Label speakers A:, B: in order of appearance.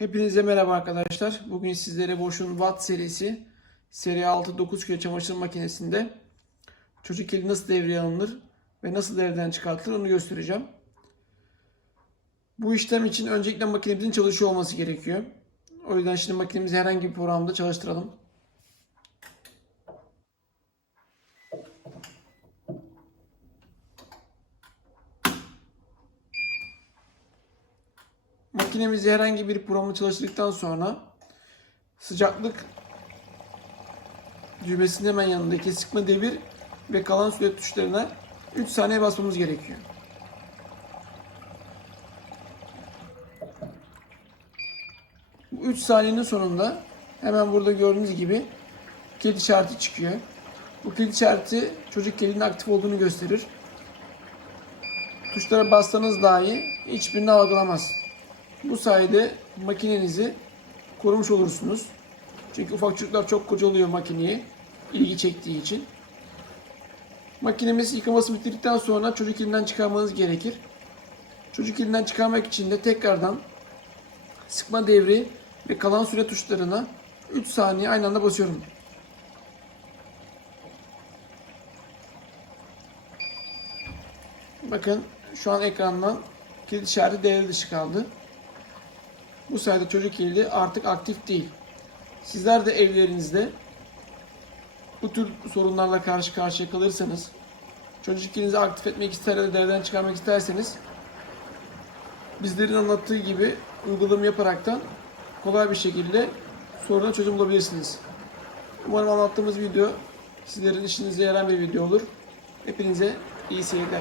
A: Hepinize merhaba arkadaşlar. Bugün sizlere Bosch'un Watt serisi seri 6 9 kilo çamaşır makinesinde çocuk eli nasıl devreye alınır ve nasıl devreden çıkartılır onu göstereceğim. Bu işlem için öncelikle makinemizin çalışıyor olması gerekiyor. O yüzden şimdi makinemizi herhangi bir programda çalıştıralım. Makinemizi herhangi bir programla çalıştırdıktan sonra sıcaklık düğmesinin hemen yanındaki sıkma devir ve kalan süre tuşlarına 3 saniye basmamız gerekiyor. Bu 3 saniyenin sonunda hemen burada gördüğünüz gibi kilit işareti çıkıyor. Bu kilit işareti çocuk kilidinin aktif olduğunu gösterir. Tuşlara bassanız dahi hiçbirini algılamaz. Bu sayede makinenizi korumuş olursunuz. Çünkü ufak çocuklar çok kurcalıyor makineyi ilgi çektiği için. Makinemiz yıkaması bitirdikten sonra çocuk elinden çıkarmanız gerekir. Çocuk elinden çıkarmak için de tekrardan sıkma devri ve kalan süre tuşlarına 3 saniye aynı anda basıyorum. Bakın şu an ekrandan kilit işareti devre dışı kaldı. Bu sayede çocuk kilidi artık aktif değil. Sizler de evlerinizde bu tür sorunlarla karşı karşıya kalırsanız, çocuk kilidinizi aktif etmek ister ya da devreden çıkarmak isterseniz bizlerin anlattığı gibi uygulama yaparaktan kolay bir şekilde soruna çözüm bulabilirsiniz. Umarım anlattığımız video sizlerin işinize yarayan bir video olur. Hepinize iyi seyirler.